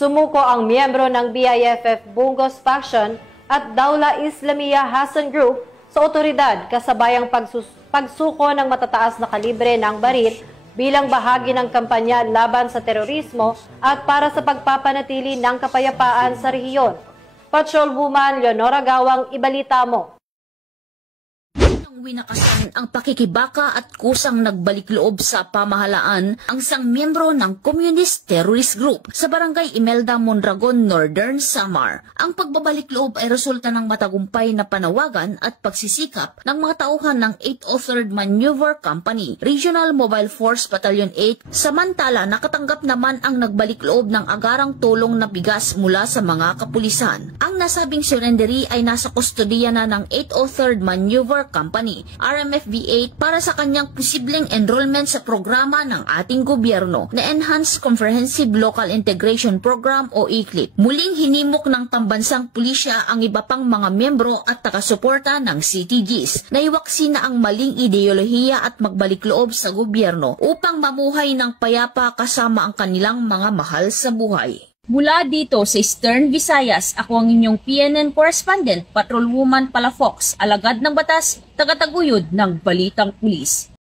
Sumuko ang miyembro ng BIFF Bungos Faction at Dawla Islamiyah Hassan Group sa otoridad kasabayang pagsuko ng matataas na kalibre ng baril bilang bahagi ng kampanya laban sa terorismo at para sa pagpapanatili ng kapayapaan sa rehiyon. Patrolwoman Leonora Gawang, ibalita mo. Winakasan ang pakikibaka at kusang nagbalik loob sa pamahalaan ang isang miyembro ng Communist Terrorist Group sa Barangay Imelda, Mondragon, Northern Samar. Ang pagbabalik loob ay resulta ng matagumpay na panawagan at pagsisikap ng mga tauhan ng 803rd Maneuver Company, Regional Mobile Force Battalion 8, samantala nakatanggap naman ang nagbalik loob ng agarang tulong na bigas mula sa mga kapulisan. Ang nasabing surrendery ay nasa kustodiya na ng 803rd Maneuver Company, RMFB 8, para sa kanyang posibleng enrollment sa programa ng ating gobyerno na Enhanced Comprehensive Local Integration Program o ECLIP. Muling hinimok ng pambansang pulisya ang iba pang mga miyembro at takasuporta ng CTGs na iwaksi na ang maling ideolohiya at magbalik loob sa gobyerno upang mamuhay ng payapa kasama ang kanilang mga mahal sa buhay. Mula dito sa Eastern Visayas, ako ang inyong PNN correspondent, Patrolwoman Palafox, alagad ng batas, tagataguyod ng Balitang Pulis.